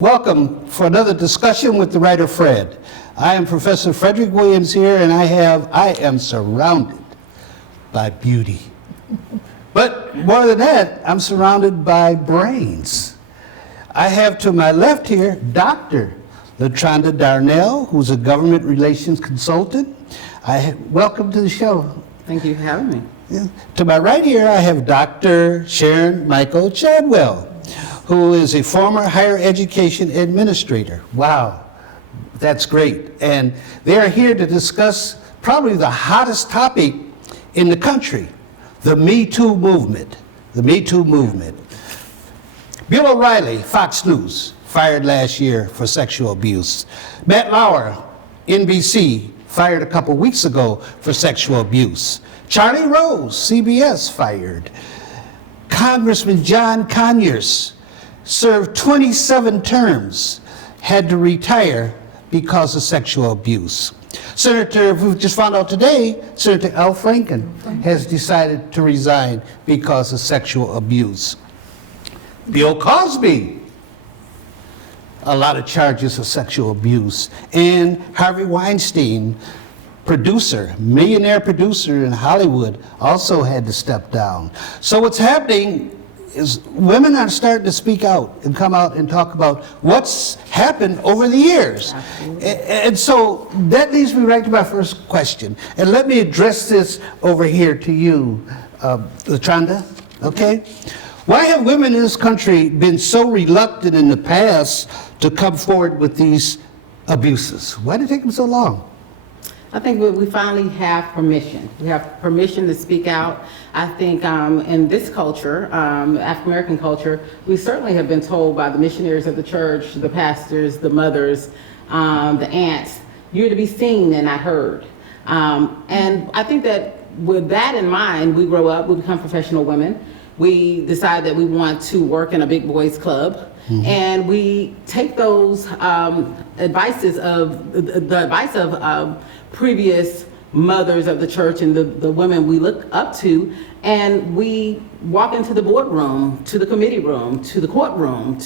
Welcome for another discussion with the writer Fred. I am Professor Frederick Williams here, and I am surrounded by beauty. But more than that, I'm surrounded by brains. I have to my left here Dr. LaTronda Darnell, who's a government relations consultant. Welcome to the show. Thank you for having me. Yeah. To my right here, I have Dr. Sharon Michael Chadwell, who is a former higher education administrator. Wow, that's great. And they are here to discuss probably the hottest topic in the country, the Me Too movement. The Me Too movement. Bill O'Reilly, Fox News, fired last year for sexual abuse. Matt Lauer, NBC, fired a couple weeks ago for sexual abuse. Charlie Rose, CBS, fired. Congressman John Conyers served 27 terms, had to retire because of sexual abuse. Senator, we just found out today, Senator Al Franken has decided to resign because of sexual abuse. Bill Cosby, a lot of charges of sexual abuse. And Harvey Weinstein, millionaire producer in Hollywood, also had to step down. So what's happening is women are starting to speak out and come out and talk about what's happened over the years. And so that leads me right to my first question. And let me address this over here to you, LaTronda, okay? Why have women in this country been so reluctant in the past to come forward with these abuses? Why did it take them so long? I think we finally have permission. We have permission to speak out. I think in this culture, African American culture, we certainly have been told by the missionaries of the church, the pastors, the mothers, the aunts, you're to be seen and not heard. And I think that with that in mind, we grow up, we become professional women. We decide that we want to work in a big boys club. Mm-hmm. And we take those advice of previous mothers of the church and the women we look up to, and we walk into the boardroom, to the committee room, to the courtroom,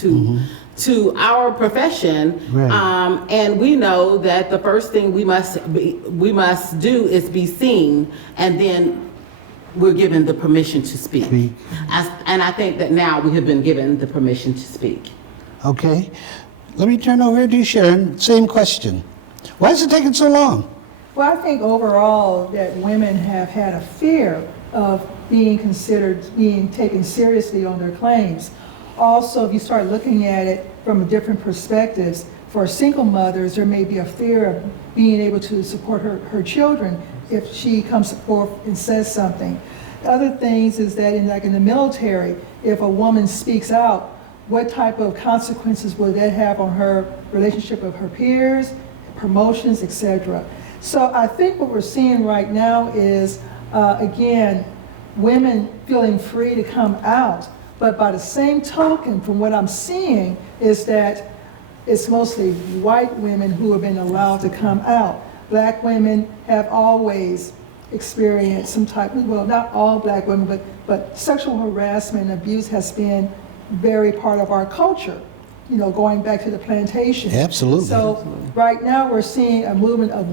to our profession, right. And we know that the first thing we must do is be seen, and then we're given the permission to speak. And I think that now we have been given the permission to speak. Okay. Let me turn over to you, Sharon. Same question. Why is it taking so long? Well, I think overall that women have had a fear of being taken seriously on their claims. Also, if you start looking at it from different perspectives, for single mothers, there may be a fear of being able to support her children if she comes forth and says something. Other things is that in the military, if a woman speaks out, what type of consequences will that have on her relationship with her peers, promotions, etc. So I think what we're seeing right now is, again, women feeling free to come out. But by the same token, from what I'm seeing, is that it's mostly white women who have been allowed to come out. Black women have always experienced some type, well, not all black women, but sexual harassment and abuse has been very part of our culture, going back to the plantation. Absolutely. So right now we're seeing a movement of,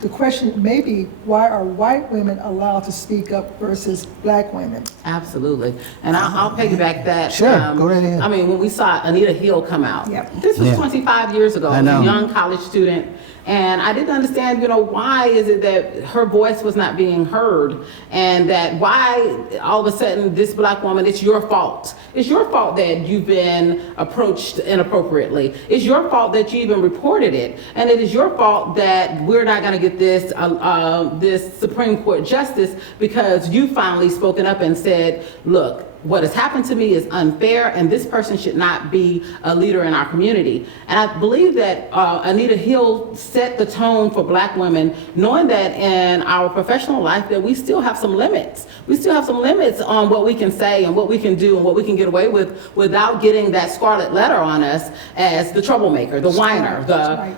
the question may be, why are white women allowed to speak up versus black women? Absolutely. And I'll piggyback that. Sure, go right ahead. I mean, when we saw Anita Hill come out, this was 25 years ago, I know. a young college student. And I didn't understand, why is it that her voice was not being heard, and that why all of a sudden this black woman, it's your fault. It's your fault that you've been approached inappropriately. It's your fault that you even reported it. And it is your fault that we're not gonna get this Supreme Court justice because you finally spoken up and said, look, what has happened to me is unfair, and this person should not be a leader in our community. And I believe that Anita Hill set the tone for black women, knowing that in our professional life that we still have some limits. We still have some limits on what we can say and what we can do and what we can get away with without getting that scarlet letter on us as the troublemaker, the whiner,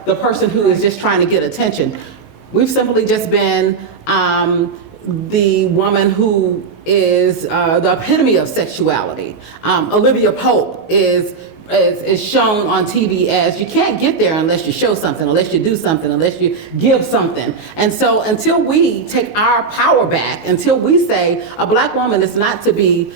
the person who is just trying to get attention. We've simply just been the woman who is the epitome of sexuality. Olivia Pope is is shown on TV as you can't get there unless you show something, unless you do something, unless you give something. And so until we take our power back, until we say a black woman is not to be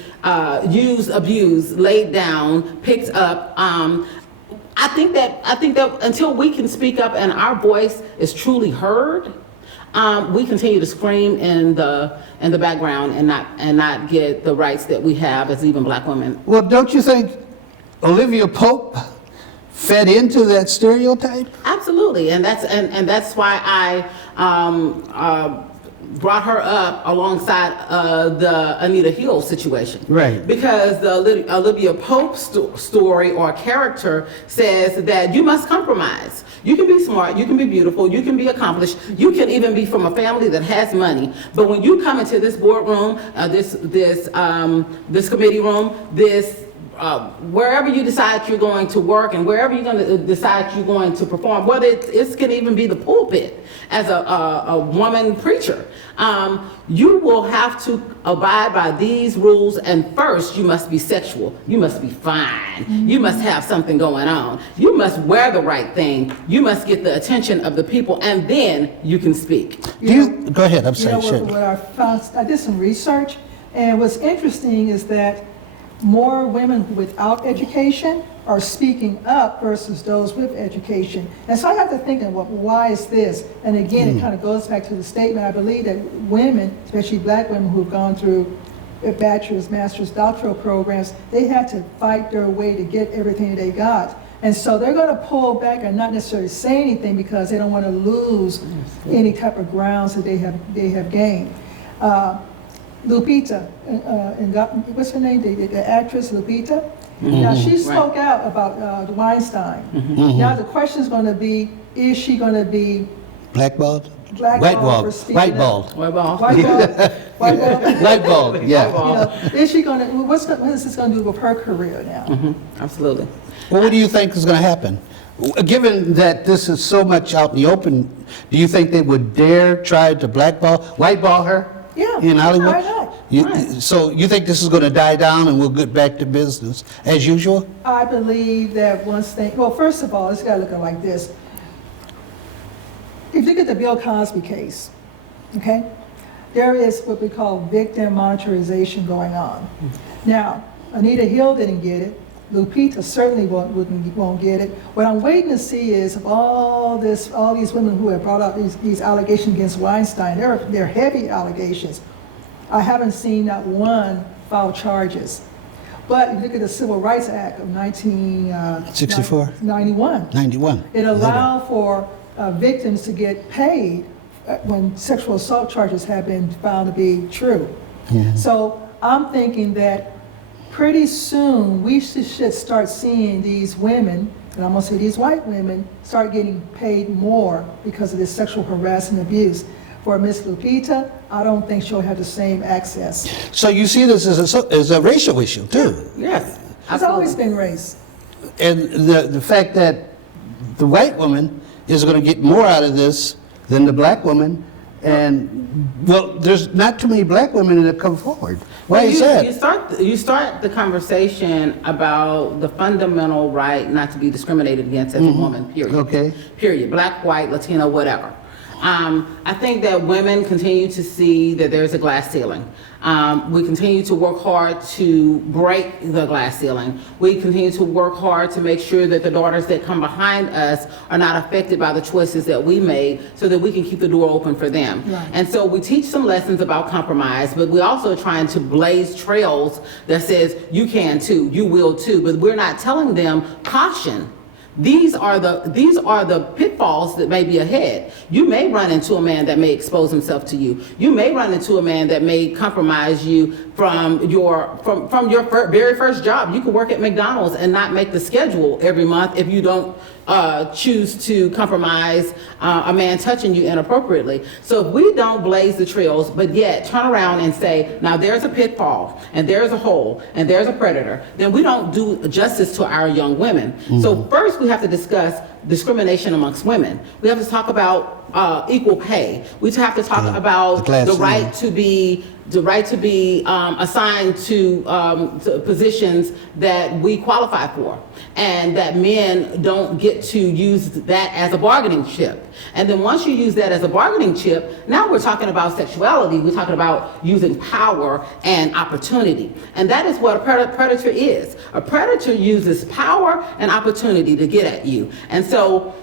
used, abused, laid down, picked up, I think that until we can speak up and our voice is truly heard, we continue to scream in the background and not get the rights that we have as even black women. Well, don't you think Olivia Pope fed into that stereotype? Absolutely, and that's why I brought her up alongside the Anita Hill situation. Right. Because the Olivia Pope story or character says that you must compromise. You can be smart, you can be beautiful, you can be accomplished, you can even be from a family that has money. But when you come into this boardroom, this committee room, wherever you decide you're going to work and wherever you're going to decide you're going to perform, whether it can even be the pulpit as a woman preacher, you will have to abide by these rules. And first, you must be sexual. You must be fine. You must have something going on. You must wear the right thing. You must get the attention of the people, and then you can speak. Go ahead. I'm sorry. What I found, I did some research, and what's interesting is that more women without education are speaking up versus those with education. And so I have to think of, well, why is this? And again, it kind of goes back to the statement. I believe that women, especially black women who've gone through bachelor's, master's, doctoral programs, they had to fight their way to get everything they got. And so they're going to pull back and not necessarily say anything because they don't want to lose any type of grounds that they have gained. Lupita, what's her name? The actress Lupita. Now she spoke out about Weinstein. Now the question is going to be: is she going to be blackballed? Whiteballed. Whiteballed. Yeah. Is she going to? What is this going to do with her career now? Absolutely. Well, what do you think is going to happen? Given that this is so much out in the open, do you think they would dare try to whiteball her? Yeah. In Hollywood? Why not? So you think this is going to die down and we'll get back to business as usual? I believe that well, first of all, it's got to look like this. If you look at the Bill Cosby case, okay, there is what we call victim monitorization going on. Now, Anita Hill didn't get it. Lupita certainly won't get it. What I'm waiting to see is of all these women who have brought up these allegations against Weinstein, they're heavy allegations. I haven't seen not one file charges. But if you look at the Civil Rights Act of 64? 91. 91. It allowed for victims to get paid when sexual assault charges have been found to be true. Yeah. So I'm thinking that pretty soon we should start seeing these women, and I'm going to say these white women, start getting paid more because of this sexual harassment and abuse. For Miss Lupita, I don't think she'll have the same access. So you see this as a racial issue too? Yes. It's always been race. And the fact that the white woman is going to get more out of this than the black woman, and well, there's not too many black women that come forward. Why is that? You start the conversation about the fundamental right not to be discriminated against as a woman, period. Okay. Period. Black, white, Latino, whatever. I think that women continue to see that there's a glass ceiling. We continue to work hard to break the glass ceiling. We continue to work hard to make sure that the daughters that come behind us are not affected by the choices that we made so that we can keep the door open for them. Right. And so we teach some lessons about compromise, but we're also trying to blaze trails that says you can too, you will too, but we're not telling them caution. These are the pitfalls that may be ahead. You may run into a man that may expose himself to you. You may run into a man that may compromise you from your very first job. You could work at McDonald's and not make the schedule every month if you don't choose to compromise a man touching you inappropriately. So if we don't blaze the trails, but yet turn around and say, now there's a pitfall, and there's a hole, and there's a predator, then we don't do justice to our young women. So first we have to discuss discrimination amongst women. We have to talk about equal pay. We have to talk about class the right to be assigned to positions that we qualify for, and that men don't get to use that as a bargaining chip. And then once you use that as a bargaining chip, now we're talking about sexuality. We're talking about using power and opportunity. And that is what a predator is. A predator uses power and opportunity to get at you. And so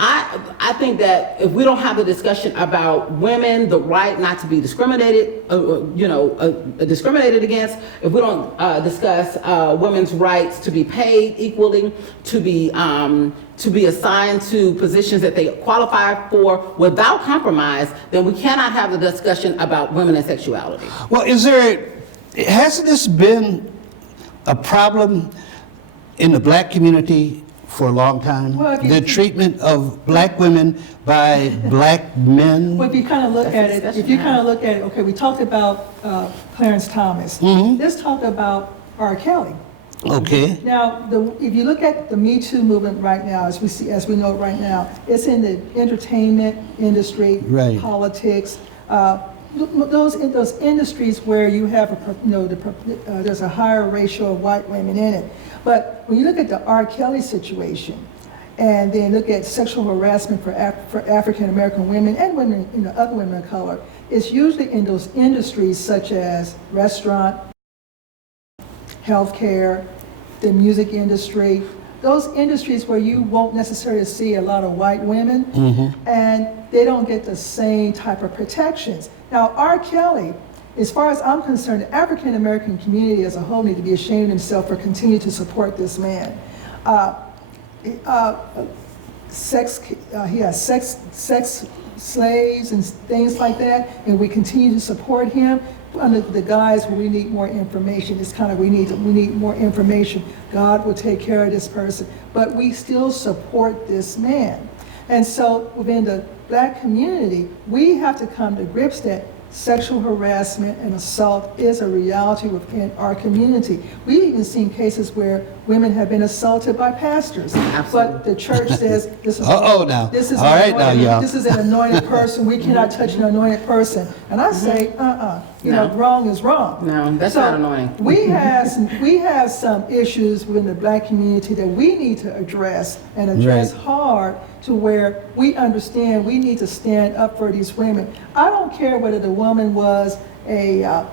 I think that if we don't have a discussion about women, the right not to be discriminated, discriminated against, if we don't discuss women's rights to be paid equally, to be assigned to positions that they qualify for without compromise, then we cannot have the discussion about women and sexuality. Well, hasn't this been a problem in the black community for a long time? Well, the treatment of black women by black men? Well, if you kind of look at it, okay, we talked about Clarence Thomas. Let's talk about R. Kelly. Okay. Now, if you look at the Me Too movement right now, as we know it right now, it's in the entertainment industry, right, politics, those industries where you have there's a higher ratio of white women in it. But when you look at the R. Kelly situation, and then look at sexual harassment for African American women and women, other women of color, it's usually in those industries such as restaurant, healthcare, the music industry, those industries where you won't necessarily see a lot of white women, and they don't get the same type of protections. Now, R. Kelly, as far as I'm concerned, the African American community as a whole need to be ashamed of themselves for continuing to support this man. He has sex slaves and things like that, and we continue to support him under the guise where we need more information. It's kind of we need more information. God will take care of this person, but we still support this man. And so within the black community, we have to come to grips that sexual harassment and assault is a reality within our community. We've even seen cases where women have been assaulted by pastors. Absolutely. But the church says this is This is an anointed person. We cannot touch an anointed person. And I say, wrong is wrong. No, that's not anointing. We have some issues within the black community that we need to address and address hard, to where we understand we need to stand up for these women. I don't care whether the woman was a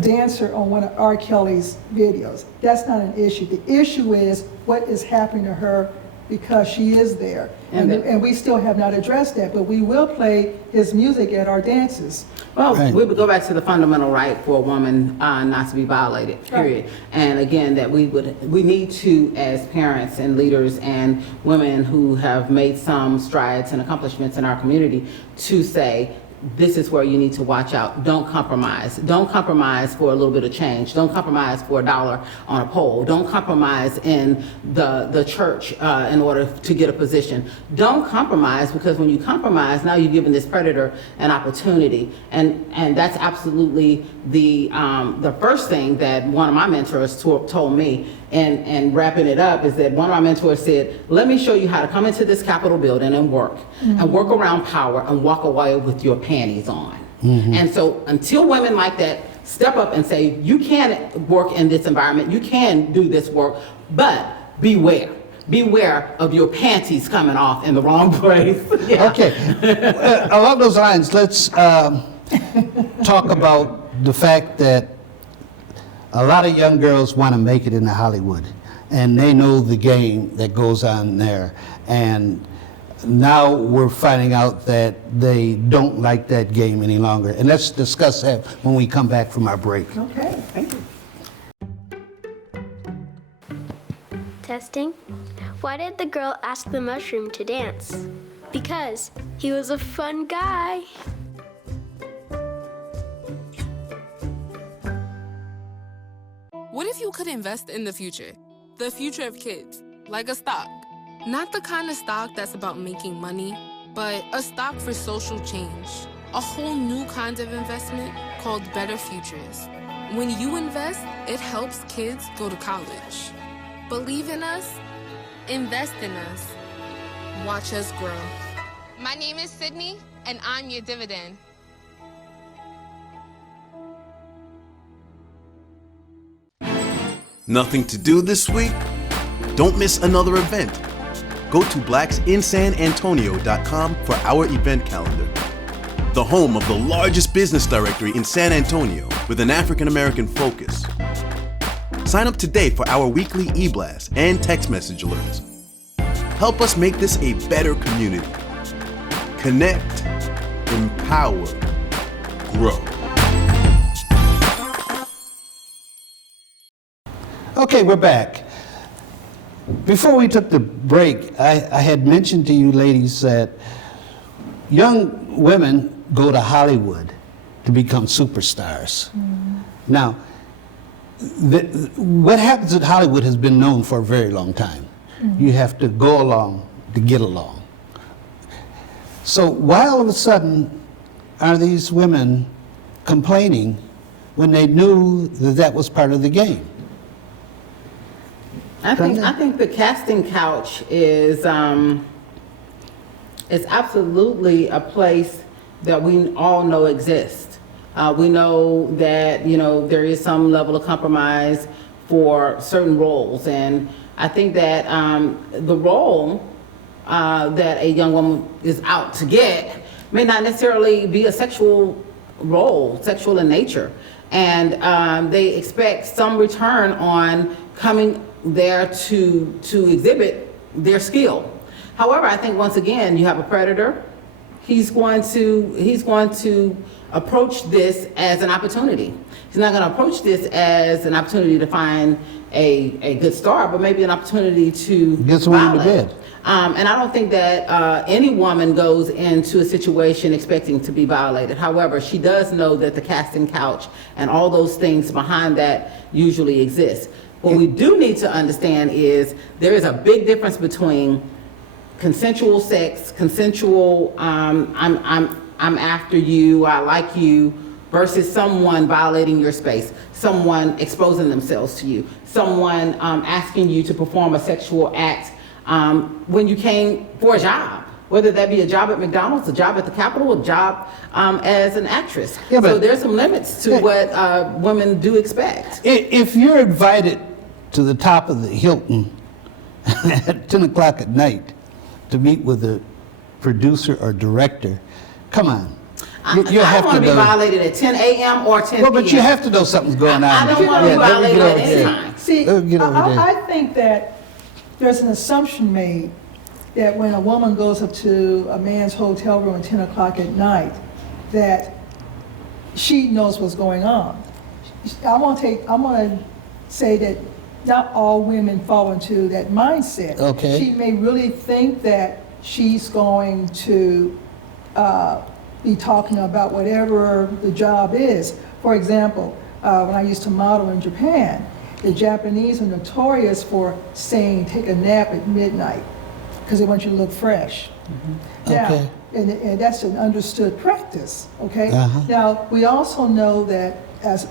dancer on one of R. Kelly's videos. That's not an issue. The issue is what is happening to her because she is there. And we still have not addressed that, but we will play his music at our dances. Well, we would go back to the fundamental right for a woman not to be violated, period. Right. And again, that we need to, as parents and leaders and women who have made some strides and accomplishments in our community, to say, this is where you need to watch out. Don't compromise. Don't compromise for a little bit of change. Don't compromise for $1 on a poll. Don't compromise in the church in order to get a position. Don't compromise, because when you compromise, now you're giving this predator an opportunity. And that's absolutely the first thing that one of my mentors told me. And wrapping it up is that one of my mentors said, let me show you how to come into this Capitol building and work around power and walk away with your panties on. And so until women like that step up and say, you can work in this environment, you can do this work, but beware. Beware of your panties coming off in the wrong place. Okay, along those lines, let's talk about the fact that a lot of young girls want to make it into Hollywood, and they know the game that goes on there. And now we're finding out that they don't like that game any longer. And let's discuss that when we come back from our break. Okay, thank you. Testing. Why did the girl ask the mushroom to dance? Because he was a fun guy. What if you could invest in the future of kids, like a stock? Not the kind of stock that's about making money, but a stock for social change. A whole new kind of investment called Better Futures. When you invest, it helps kids go to college. Believe in us? Invest in us. Watch us grow. My name is Sydney, and I'm your dividend. Nothing to do this week? Don't miss another event. Go to blacksinsanantonio.com for our event calendar. The home of the largest business directory in San Antonio with an African American focus. Sign up today for our weekly e-blast and text message alerts. Help us make this a better community. Connect, empower, grow. Okay, we're back. Before we took the break, I had mentioned to you ladies that young women go to Hollywood to become superstars. Now, what happens at Hollywood has been known for a very long time. You have to go along to get along. So why all of a sudden are these women complaining when they knew that that was part of the game? I think the casting couch is absolutely a place that we all know exists. We know that, you know, there is some level of compromise for certain roles, and I think that the role that a young woman is out to get may not necessarily be a sexual role, sexual in nature, and they expect some return on coming there to exhibit their skill. However, I think once again you have a predator. He's going to approach this as an opportunity. He's not going to approach this as an opportunity to find a good star, but maybe an opportunity to get someone to violate. bed. And I don't think that any woman goes into a situation expecting to be violated. However, she does know that the casting couch and all those things behind that usually exist. What we do need to understand is there is a big difference between consensual sex, consensual I'm after you, I like you, versus someone violating your space, someone exposing themselves to you, someone asking you to perform a sexual act when you came for a job, whether that be a job at McDonald's, a job at the Capitol, a job as an actress. Yeah, so but- there's some limits to what women do expect. If you're invited to the top of the Hilton at 10 o'clock at night to meet with a producer or director, come on. I don't want to be violated at 10 a.m. or 10 Well, p.m. but you have to know something's going on. I don't want to be Yeah, let me violated get at over any there. time. See, Let me get over there. I think that there's an assumption made that when a woman goes up to a man's hotel room at 10 o'clock at night, that she knows what's going on. I want to say that not all women fall into that mindset. Okay. She may really think that she's going to be talking about whatever the job is. For example, when I used to model in Japan, the Japanese are notorious for saying take a nap at midnight because they want you to look fresh. Now, Okay. and that's an understood practice, okay? Uh-huh. Now, we also know that as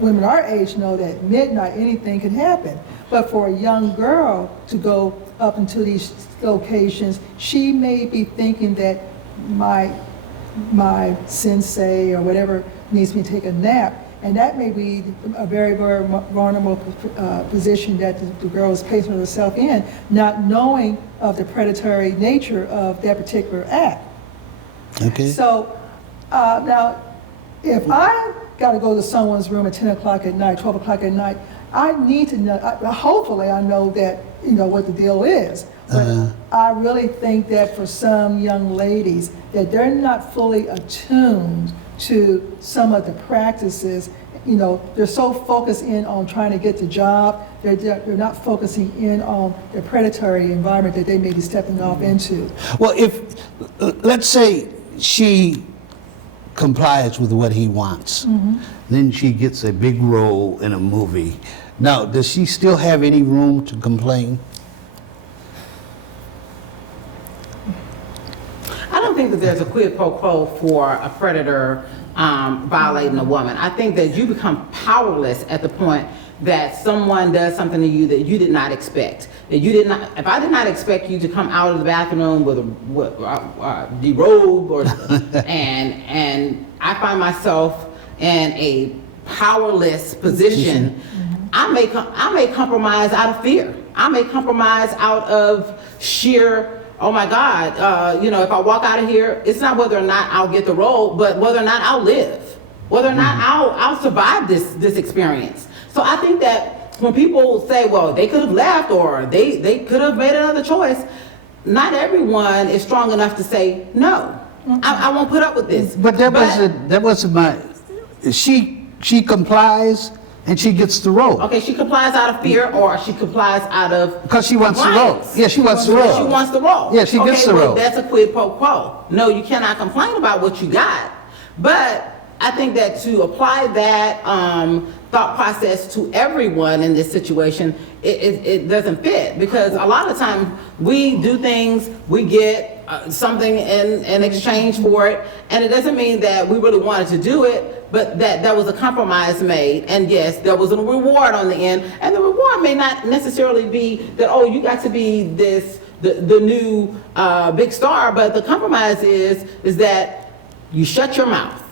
women our age know that at midnight anything can happen. But for a young girl to go up into these locations, she may be thinking that my sensei or whatever needs me to take a nap, and that may be a very, very vulnerable position that the girl is placing herself in, not knowing of the predatory nature of that particular act. Okay. So now, if I got to go to someone's room at 10 o'clock at night, 12 o'clock at night, I need to know, hopefully I know that, you know, what the deal is. But I really think that for some young ladies, that they're not fully attuned to some of the practices. You know, they're so focused in on trying to get the job, they're not focusing in on the predatory environment that they may be stepping off into. Well, if, let's say she complies with what he wants, then she gets a big role in a movie. Now, does she still have any room to complain? I don't think that there's a quid pro quo for a predator violating a woman. I think that you become powerless at the point that someone does something to you that you did not expect. That you did not. If I did not expect you to come out of the bathroom with a derobe or and I find myself in a powerless position, I may compromise out of fear. I may compromise out of sheer, oh my God, if I walk out of here, it's not whether or not I'll get the role, but whether or not I'll live, whether or not I'll survive this experience. So I think that when people say, well, they could have left or they could have made another choice, not everyone is strong enough to say, no, I won't put up with this. But that wasn't my, she complies and she gets the role. Okay, she complies out of fear or she complies out of Because she wants the role. compliance. Yeah, she wants the role. She wants the role. Yeah, she gets the well, role. That's a quid pro quo. No, you cannot complain about what you got. But I think that to apply that thought process to everyone in this situation, it doesn't fit, because a lot of times we do things, we get something in exchange for it, and it doesn't mean that we really wanted to do it, but that was a compromise made, and yes, there was a reward on the end, and the reward may not necessarily be that, oh, you got to be the new big star, but the compromise is that you shut your mouth.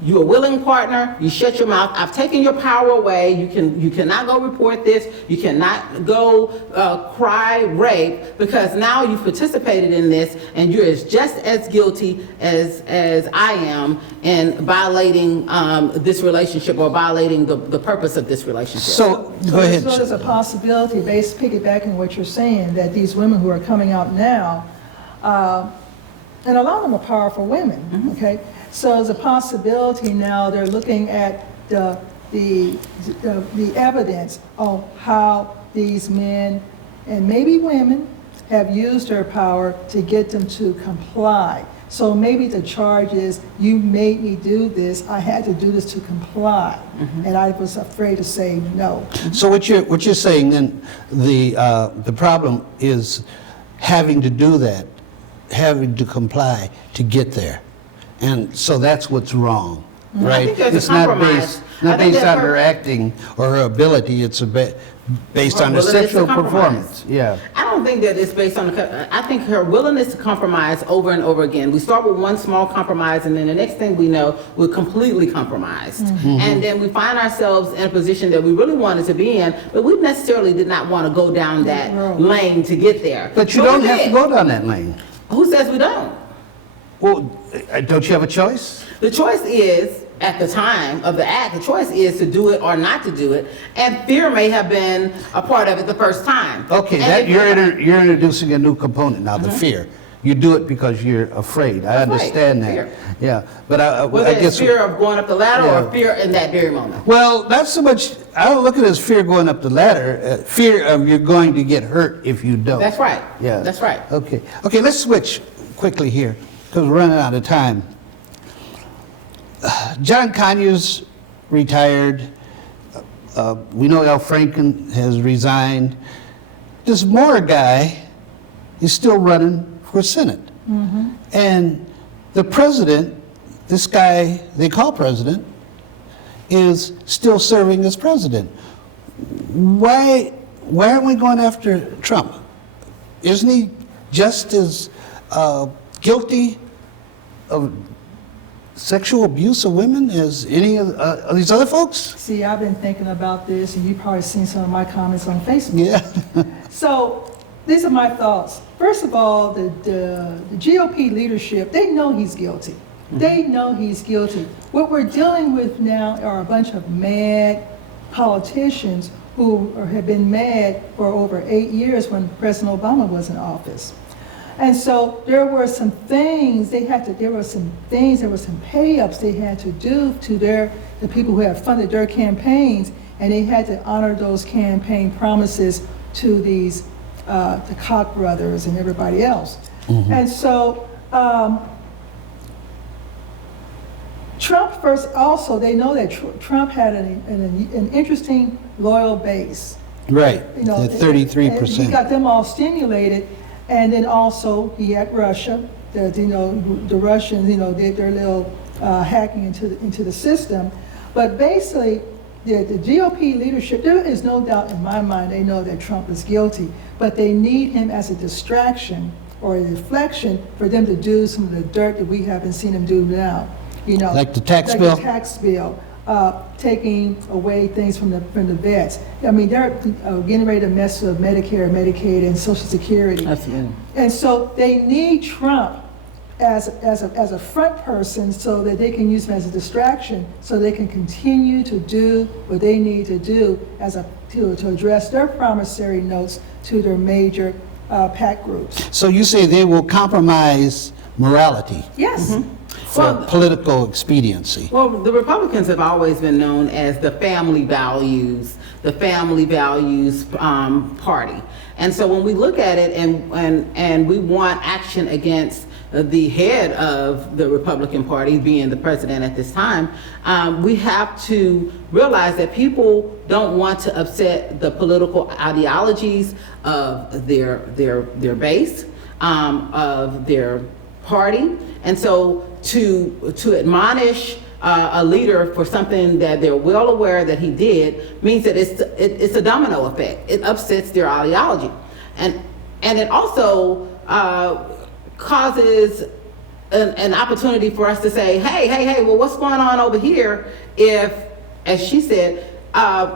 You're a willing partner, you shut your mouth. I've taken your power away. You cannot go report this. You cannot go cry rape, because now you've participated in this and you're just as guilty as I am in violating this relationship or violating the purpose of this relationship. So, go ahead. So there's a possibility, based piggybacking what you're saying, that these women who are coming out now, and a lot of them are powerful women, okay? So there's a possibility now they're looking at the evidence of how these men and maybe women have used their power to get them to comply. So maybe the charge is, you made me do this, I had to do this to comply, and I was afraid to say no. So what you're saying then, the problem is having to do that, having to comply to get there. And so that's what's wrong, right? I think there's It's a not compromise. based on her acting or her ability, it's based on her Willingness to sexual compromise. performance. Yeah. I don't think that it's based on I think her willingness to compromise over and over again. We start with one small compromise, and then the next thing we know, we're completely compromised. And then we find ourselves in a position that we really wanted to be in, but we necessarily did not want to go down that lane to get there. But you don't have to go down that lane. Who says we don't? Well, don't you have a choice? The choice is, at the time of the act, the choice is to do it or not to do it, and fear may have been a part of it the first time. Okay, And that if you're introducing a new component now, the fear. You do it because you're afraid. I understand that. fear. Yeah, but I whether it's guess fear of going up the ladder Yeah. or fear in that very moment. well, not so much. I don't look at it as fear going up the ladder. Fear of you're going to get hurt if you don't. That's right. Yeah, That's right. Okay, let's switch quickly here because we're running out of time. John Conyers retired. We know Al Franken has resigned. This Moore guy is still running for Senate. And the president, this guy they call president, is still serving as president. Why aren't we going after Trump? Isn't he just as guilty of sexual abuse of women as any of these other folks? See, I've been thinking about this, and you've probably seen some of my comments on Facebook. Yeah. So these are my thoughts. First of all, the GOP leadership, they know he's guilty. They know he's guilty. What we're dealing with now are a bunch of mad politicians who have been mad for over 8 years when President Obama was in office. And so there were some things there were some pay-ups they had to do to the people who have funded their campaigns, and they had to honor those campaign promises to these, the Koch brothers and everybody else. And so Trump first, also, they know that Trump had an interesting loyal base. Right, You know, the 33%. and he got them all stimulated, and then also he had Russia. The Russians, did their little hacking into the system. But basically, the GOP leadership, there is no doubt in my mind, they know that Trump is guilty, but they need him as a distraction or a deflection for them to do some of the dirt that we haven't seen them do now. You know, Like the tax like bill? the tax bill, taking away things from the vets. I mean, they're getting ready to mess with Medicare, Medicaid, and Social Security. Absolutely. And so they need Trump as a front person so that they can use him as a distraction, so they can continue to do what they need to do to address their promissory notes to their major PAC groups. So you say they will compromise morality Yes. for Well, political expediency. Well, the Republicans have always been known as the family values party. And so when we look at it and we want action against the head of the Republican Party, being the president at this time, we have to realize that people don't want to upset the political ideologies of their base, of their party. And so to admonish a leader for something that they're well aware that he did means that it's a domino effect. It upsets their ideology, and it also causes an opportunity for us to say, hey, well, what's going on over here? If, as she said,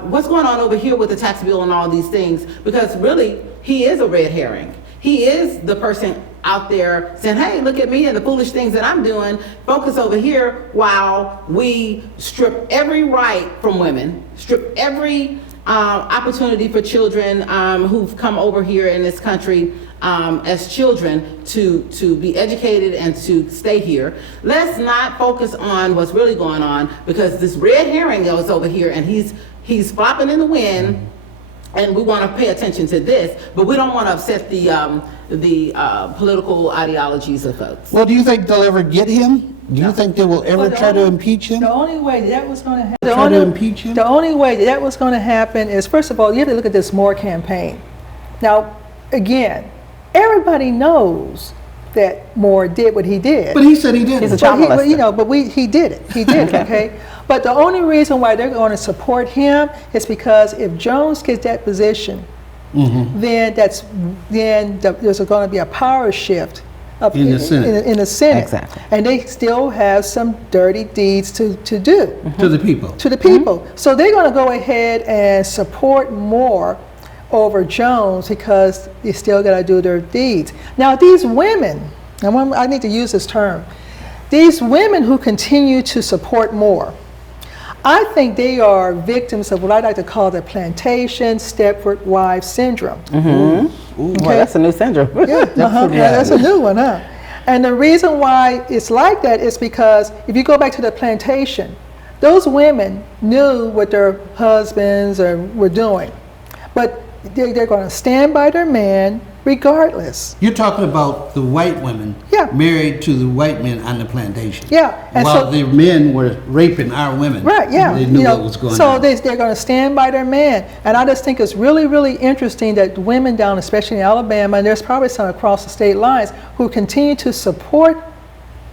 what's going on over here with the tax bill and all these things? Because really, he is a red herring. He is the person out there saying, hey, look at me and the foolish things that I'm doing. Focus over here while we strip every right from women, strip every opportunity for children who've come over here in this country as children to be educated and to stay here. Let's not focus on what's really going on, because this red herring goes over here and he's flopping in the wind. And we want to pay attention to this, but we don't want to upset the political ideologies of folks. Well, do you think they'll ever get him? Do you think they will ever Well, try to impeach him? The only way that was going to happen. Try to impeach him? The only way that was going to happen is, first of all, you have to look at this Moore campaign. Now, again, everybody knows that Moore did what he did. But he said he didn't. He's a child molester. He did it. He did it, okay? But the only reason why they're going to support him is because if Jones gets that position, then there's going to be a power shift up In the Senate. in the Senate. Exactly. And they still have some dirty deeds to do To the people. to the people. So they're going to go ahead and support Moore over Jones because they still got to do their deeds. Now these women, and I need to use this term, these women who continue to support Moore, I think they are victims of what I like to call the plantation Stepford wife syndrome. Well, that's a new syndrome. Yeah, that's a new one, huh? And the reason why it's like that is because if you go back to the plantation, those women knew what their husbands were doing, but they're going to stand by their man regardless. You're talking about the white women Yeah. married to the white men on the plantation. Yeah, and While so- the men were raping our women. Right, yeah. They knew what was going so on. they're going to stand by their man. And I just think it's really, really interesting that women down, especially in Alabama, and there's probably some across the state lines, who continue to support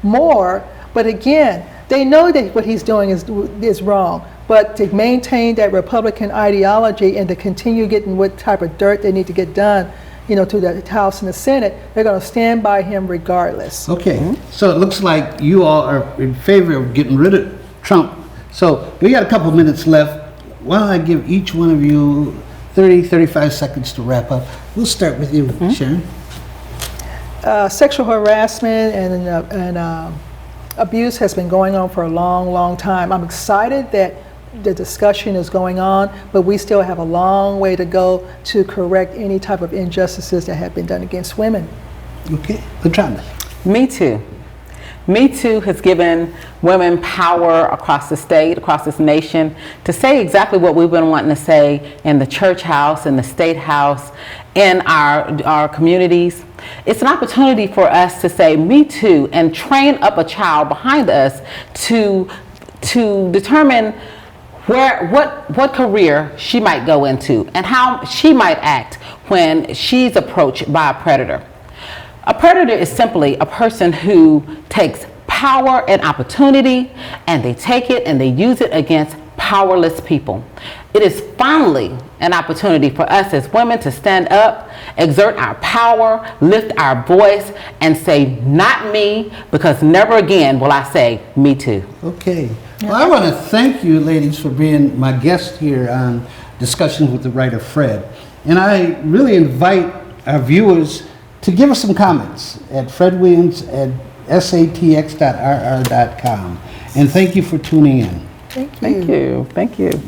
Moore, but again, they know that what he's doing is wrong. But to maintain that Republican ideology and to continue getting what type of dirt they need to get done, to the House and the Senate, they're going to stand by him regardless. Okay, so it looks like you all are in favor of getting rid of Trump. So we got a couple minutes left. Why don't I give each one of you 30, 35 seconds to wrap up. We'll start with you, Sharon. Sexual harassment and abuse has been going on for a long, long time. I'm excited that the discussion is going on, but we still have a long way to go to correct any type of injustices that have been done against women. Okay, Latranda. Me Too. Me Too has given women power across the state, across this nation, to say exactly what we've been wanting to say in the church house, in the state house, in our communities. It's an opportunity for us to say Me Too and train up a child behind us to determine what career she might go into and how she might act when she's approached by a predator. A predator is simply a person who takes power and opportunity and they take it and they use it against powerless people. It is finally an opportunity for us as women to stand up, exert our power, lift our voice, and say, not me, because never again will I say, me too. Okay. Well, I want to thank you, ladies, for being my guest here on Discussions with the Writer Fred. And I really invite our viewers to give us some comments at fredwilliams@satx.rr.com. And thank you for tuning in. Thank you. Thank you. Thank you.